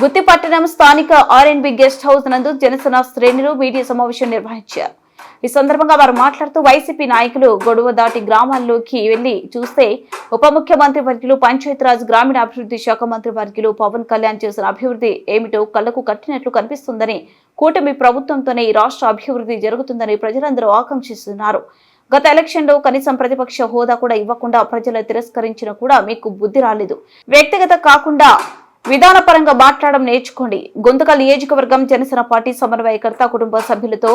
గుత్తిపట్టణం స్థానిక R&B guest house నందు జనసేన శ్రేణులు మీడియా సమావేశం నిర్వహించారు. ఈ సందర్భంగా వారు మాట్లాడుతూ వైసీపీ నాయకులు గొడవ దాటి గ్రామాల్లోకి వెళ్ళి చూస్తే ఉప ముఖ్యమంత్రి వర్గులు పంచాయతీరాజ్ గ్రామీణాభివృద్ధి శాఖ మంత్రి వర్గులు పవన్ కళ్యాణ్ చేసిన అభివృద్ధి ఏమిటో కళ్ళకు కట్టినట్లు కనిపిస్తుందని కూటమి ప్రభుత్వంతోనే ఈ రాష్ట్ర అభివృద్ధి జరుగుతుందని ప్రజలందరూ ఆకాంక్షిస్తున్నారు. గత ఎలక్షన్లో కనీసం ప్రతిపక్ష హోదా కూడా ఇవ్వకుండా ప్రజలు తిరస్కరించిన కూడా మీకు బుద్ధి రాలేదు. వ్యక్తిగత కాకుండా విధానపరంగా మాట్లాడడం నేర్చుకోండి. గొంతుకల్ నియోజకవర్గం జనసేన పార్టీ సమన్వయకర్త కుటుంబ సభ్యులతో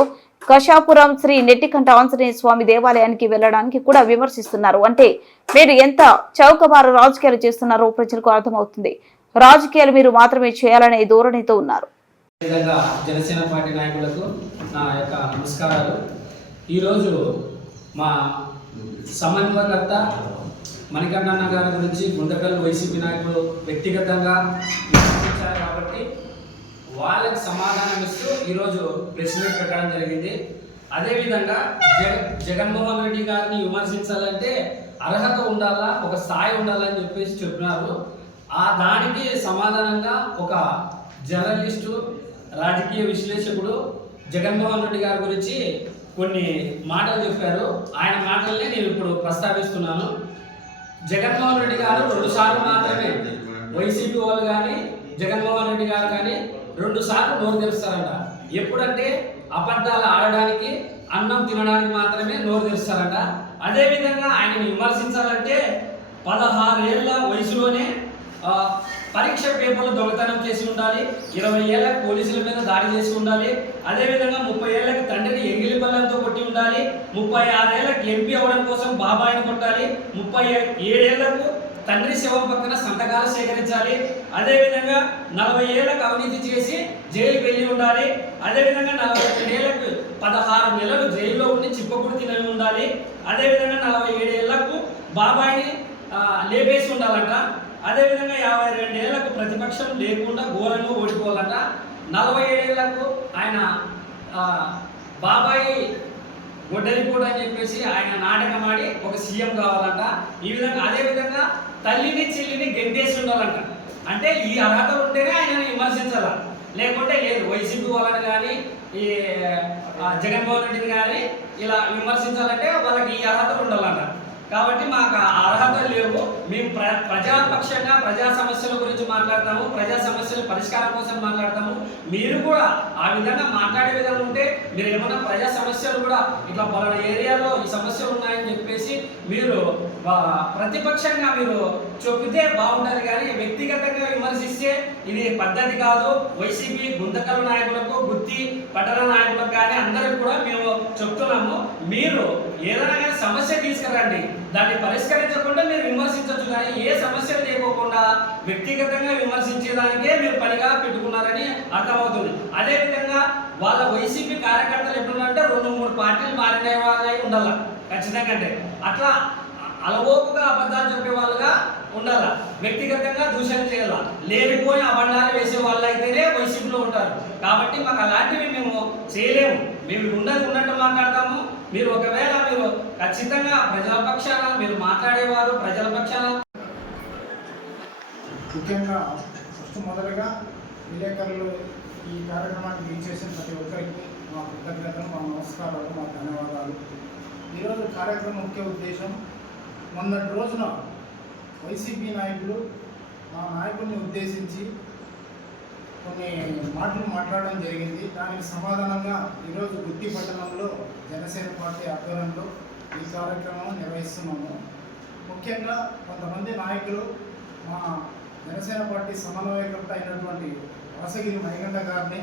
కషాపురం శ్రీ నెట్టికంఠ ఆంజనేయ స్వామి దేవాలయానికి వెళ్ళడానికి కూడా విమర్శిస్తున్నారు. అంటే మీరు ఎంత చౌకబారు రాజకీయాలు చేస్తున్నారో ప్రజలకు అర్థమవుతుంది. రాజకీయాలు మీరు మాత్రమే చేయాలనే ధోరణితో ఉన్నారు. జనసేన పార్టీ నాయకులకు నా యొక్క నమస్కారాలు. ఈరోజు మా సమన్వయకర్త మణికంఠన్న గారి గురించి గుంతకల్ వైసీపీ నాయకులు వ్యక్తిగతంగా విమర్శించారు కాబట్టి వాళ్ళకి సమాధానం ఇస్తూ ఈరోజు ప్రెస్ మీట్ పెట్టడం జరిగింది. అదేవిధంగా జగ జగన్మోహన్ రెడ్డి గారిని విమర్శించాలంటే అర్హత ఉండాలా ఒక స్థాయి ఉండాలని చెప్పేసి చెప్పినారు. ఆ దానికి సమాధానంగా ఒక జర్నలిస్టు రాజకీయ విశ్లేషకుడు జగన్మోహన్ రెడ్డి గారి గురించి కొన్ని మాటలు చెప్పారు. ఆయన మాటల్ని నేను ఇప్పుడు ప్రస్తావిస్తున్నాను. జగన్మోహన్ రెడ్డి గారు రెండు సార్లు మాత్రమే వైసీపీ వాళ్ళు కానీ జగన్మోహన్ రెడ్డి గారు కానీ రెండు సార్లు నోరు తెరుస్తారంట. ఎప్పుడంటే అబద్ధాలు ఆడడానికి అన్నం తినడానికి మాత్రమే నోరు తెరుస్తారంట. అదేవిధంగా ఆయన విమర్శించాలంటే పదహారేళ్ళ వయసులోనే పరీక్ష పేపర్లు దొంగతనం చేసి ఉండాలి ఇరవై ఏళ్ళకి పోలీసుల మీద దాడి చేసి ఉండాలి అదేవిధంగా ముప్పై ఏళ్ళకి తండ్రిని ఎంగిలి బల్లంతో కొట్టి ఉండాలి ముప్పై ఆరేళ్ళకి ఎంపీ అవ్వడం కోసం బాబాయిని కొట్టాలి ముప్పై ఏడేళ్ళకు తండ్రి శవం పక్కన సంతకాలు సేకరించాలి అదేవిధంగా నలభై ఏళ్ళకు అవినీతి చేసి జైలుకి వెళ్ళి ఉండాలి అదేవిధంగా నలభై ఏళ్ళకు పదహారు నెలలు జైల్లో ఉండి చిప్పకుడు తినవి ఉండాలి అదేవిధంగా నలభై ఏడేళ్ళకు బాబాయిని లేపేసి ఉండాలంట. అదేవిధంగా యాభై రెండేళ్ళకు ప్రతిపక్షం లేకుండా ఘోరంగా ఓడిపోవాలంట. నలభై ఏడేళ్ళకు ఆయన బాబాయి గొడ్డలిపోడు అని చెప్పేసి ఆయన నాటకం ఆడి ఒక సీఎం కావాలంట. ఈ విధంగా అదే విధంగా తల్లిని చెల్లిని గెంటేసి ఉండాలంట. అంటే ఈ అర్హత ఉంటేనే ఆయనను విమర్శించాల. లేకుంటే లేదు వైసీపీ వాళ్ళని కానీ ఈ జగన్మోహన్ రెడ్డిని కానీ ఇలా విమర్శించాలంటే వాళ్ళకి ఈ అర్హత ఉండాలంట. కాబట్టి మాకు ఆ లేవు. మేము ప్ర ప్రజాపక్షంగా ప్రజా సమస్యల గురించి మాట్లాడతాము ప్రజా సమస్యల పరిష్కారం కోసం మాట్లాడతాము. మీరు కూడా ఆ విధంగా మాట్లాడే విధంగా ఉంటే మీరు ఏమైనా ప్రజా సమస్యలు కూడా ఇట్లా పలానా ఏరియాలో ఈ సమస్యలు ఉన్నాయని చెప్పేసి మీరు ప్రతిపక్షంగా మీరు చెప్పితే బాగుంటుంది కానీ వ్యక్తిగతంగా విమర్శిస్తే ఇది పద్ధతి కాదు. వైసీపీ గుంతకల నాయకులకు గుత్తి పట్టణ నాయకులకు కానీ అందరికి కూడా మేము చెప్తున్నాము మీరు ఏదైనా కానీ సమస్య తీసుకురండి. దాన్ని పరిష్కరించకుండా మీరు విమర్శించవచ్చు కానీ ఏ సమస్యలు లేకోకుండా వ్యక్తిగతంగా విమర్శించేదానికే మీరు పనిగా పెట్టుకున్నారని అర్థమవుతుంది. అదేవిధంగా వాళ్ళ వైసీపీ కార్యకర్తలు ఎట్లున్నారంటే రెండు మూడు పార్టీలు మారిన వాళ్ళై ఉండాలి. ఖచ్చితంగా అంటే అట్లా అలవోపుగా అబద్ధాలు చెప్పే వాళ్ళుగా ఉండాల. వ్యక్తిగతంగా దూషణ చేయాల. లేనిపోయి అబద్ధాలు వేసే వాళ్ళు అయితేనే వైసీపీలో ఉంటారు. కాబట్టి మాకు అలాంటివి మేము చేయలేము. మేము ఉండదు ఉన్నట్టు మాట్లాడతాము. మీరు ఒకవేళ మీరు ఖచ్చితంగా ప్రజల పక్షాన మీరు మాట్లాడేవారు ప్రజల పక్షాన ముఖ్యంగా ఫస్ట్ మొదటగా విలేకరులు ఈ కార్యక్రమానికి ఇచ్చేసిన ప్రతి ఒక్కరికి మా కృతజ్ఞతలు మా నమస్కారాలు మా ధన్యవాదాలు. ఈరోజు కార్యక్రమం ముఖ్య ఉద్దేశం మొన్నటి రోజున వైసీపీ నాయకులు మా నాయకుడిని ఉద్దేశించి కొన్ని మాటలు మాట్లాడడం జరిగింది. దానికి సమాధానంగా ఈరోజు గుత్తి పట్టణంలో జనసేన పార్టీ ఆధ్వర్యంలో ఈ కార్యక్రమం నిర్వహిస్తున్నాము. ముఖ్యంగా కొంతమంది నాయకులు మా జనసేన పార్టీ సమన్వయకర్త అయినటువంటి వాసగిరి మైగండ గారిని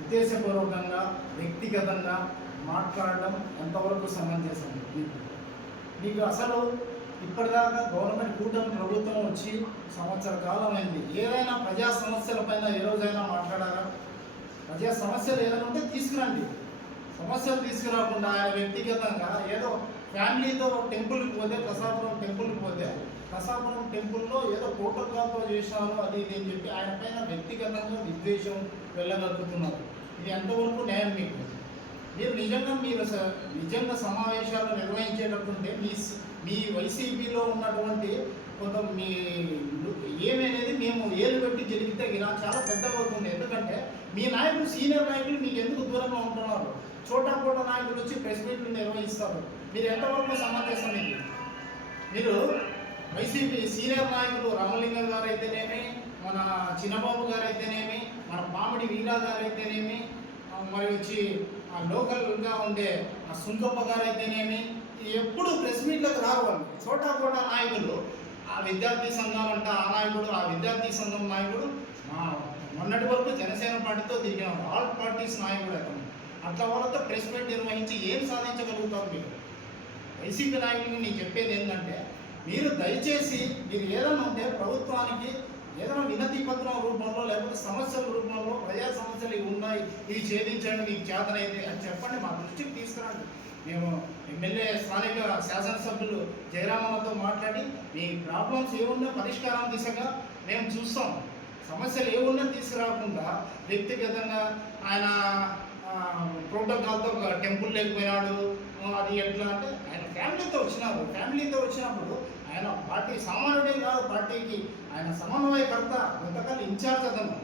ఉద్దేశపూర్వకంగా వ్యక్తిగతంగా మాట్లాడడం ఎంతవరకు సమంజసం? మీకు మీకు అసలు ఇప్పటిదాకా గవర్నమెంట్ కూటమి ప్రభుత్వం వచ్చి సంవత్సర కాలం అయింది. ఏదైనా ప్రజా సమస్యలపైన ఏ రోజైనా మాట్లాడారా? ప్రజా సమస్యలు ఏదైనా ఉంటే తీసుకురండి. సమస్యలు తీసుకురాకుండా ఆయన వ్యక్తిగతంగా ఏదో ఫ్యామిలీతో టెంపుల్కి పోతే ప్రసాపురం టెంపుల్కి పోతే ప్రసాపురం టెంపుల్లో ఏదో ప్రోటోకాల్తో చేశారు అది ఇది అని చెప్పి ఆయన పైన వ్యక్తిగతంగా విద్వేషం వెళ్ళగలుగుతున్నారు. ఇది ఎంతవరకు న్యాయం మీకు? మీరు నిజంగా మీరు నిజంగా సమావేశాలు నిర్వహించేటట్టుంటే మీ మీ వైసీపీలో ఉన్నటువంటి కొంత మీ ఏమనేది మేము ఏలు పెట్టి జరిగితే ఇలా చాలా పెద్ద అవుతుంది ఎందుకంటే మీ నాయకులు సీనియర్ నాయకులు మీకు ఎందుకు దూరంగా ఉంటున్నారు? చోటా పోట నాయకులు వచ్చి ప్రెస్ మీట్లు నిర్వహిస్తారు. మీరు ఎంతవరకు సమావేశం మీకు మీరు వైసీపీ సీనియర్ నాయకులు రామలింగం గారు అయితేనేమి మన చిన్నబాబు గారు అయితేనేమి మన పామిడి వీరా గారు అయితేనేమి మరి వచ్చి ఆ లోకల్గా ఉండే ఆ సుంకప్ప గారు అయితేనేమి ఎప్పుడు ప్రెస్ మీట్లకు రారు వాళ్ళు. చోటా నాయకులు. ఆ విద్యార్థి సంఘం అంట ఆ నాయకుడు ఆ విద్యార్థి సంఘం నాయకుడు. మా మొన్నటి వరకు జనసేన పార్టీతో తిరిగిన ఆల్ పార్టీస్ నాయకుడు అతను. అట్లా వాళ్ళతో ప్రెస్ మీట్ నిర్వహించి ఏం సాధించగలుగుతారు మీరు? వైసీపీ నాయకులు నేను చెప్పేది ఏంటంటే మీరు దయచేసి మీరు ఏదైనా ఉంటే ప్రభుత్వానికి ఏదైనా వినతి పత్రం రూపంలో లేకపోతే సమస్యలు సమస్యలు ఇవి ఉన్నాయి ఇవి ఛేదించండి మీకు చేతనైతే అని చెప్పండి మా దృష్టికి తీసుకురండి. మేము ఎమ్మెల్యే స్థానిక శాసనసభ్యులు జయరామన్నతో మాట్లాడి మీ ప్రాబ్లమ్స్ ఏమున్నా పరిష్కారం దిశగా మేము చూస్తాం. సమస్యలు ఏమున్నా తీసుకురాకుండా వ్యక్తిగతంగా ఆయన ప్రోటోకాల్తో టెంపుల్ లేకపోయినాడు అది ఎట్లా అంటే ఆయన ఫ్యామిలీతో వచ్చినారు. ఫ్యామిలీతో వచ్చినప్పుడు ఆయన పార్టీ సామాన్యుడే కాదు పార్టీకి ఆయన సమన్వయకర్త కొంతకాలం ఇన్ఛార్జ్ అతను.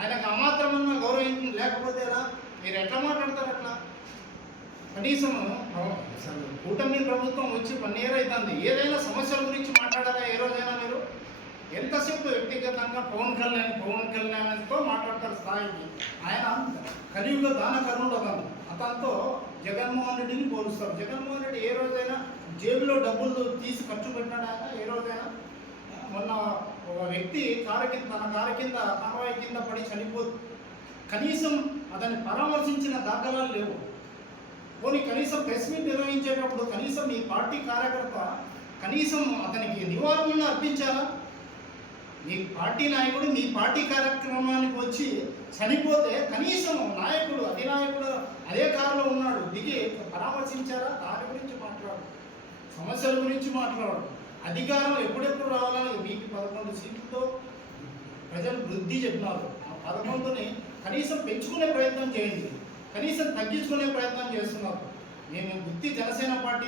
ఆయనకు అమాత్రమన్న గౌరవించడం లేకపోతే ఎలా? మీరు ఎట్లా మాట్లాడతారు అట్లా? కనీసం అసలు కూటమి ప్రభుత్వం వచ్చి వన్ ఇయర్ అవుతుంది ఏదైనా సమస్యల గురించి మాట్లాడారా ఏ రోజైనా మీరు? ఎంతసేపు వ్యక్తిగతంగా పవన్ కళ్యాణ్ పవన్ కళ్యాణ్తో మాట్లాడతారు స్థాయికి? ఆయన కలియుగ దాన కర్మలో అతను. అతనితో జగన్మోహన్ రెడ్డిని పోలుస్తారు. జగన్మోహన్ రెడ్డి ఏ రోజైనా జేబులో డబ్బులు తీసి ఖర్చు పెట్టాడు ఆయన? ఏ రోజైనా మొన్న ఒక వ్యక్తి కారు కింద తన కారు కింద కాన్వాయ్ కింద పడి చనిపో కనీసం అతన్ని పరామర్శించిన దాఖలాలు లేవు. పోనీ కనీసం ప్రెస్ మీట్ నిర్వహించేటప్పుడు కనీసం మీ పార్టీ కార్యకర్త కనీసం అతనికి నివారణను అర్పించాలా మీ పార్టీ నాయకుడు మీ పార్టీ కార్యక్రమానికి వచ్చి చనిపోతే కనీసం నాయకుడు అధినాయకుడు అదే కారులో ఉన్నాడు. దిగి పరామర్శించారా? దాని గురించి మాట్లాడు. సమస్యల గురించి మాట్లాడు. అధికారం ఎప్పుడెప్పుడు రావాలని మీకు పదకొండు సీట్లతో ప్రజలు వృద్ధి చెప్పినారు ఆ పదకొండుని కనీసం పెంచుకునే ప్రయత్నం చేయండి. కనీసం తగ్గించుకునే ప్రయత్నం చేస్తున్నారు. మేము గుత్తి జనసేన పార్టీ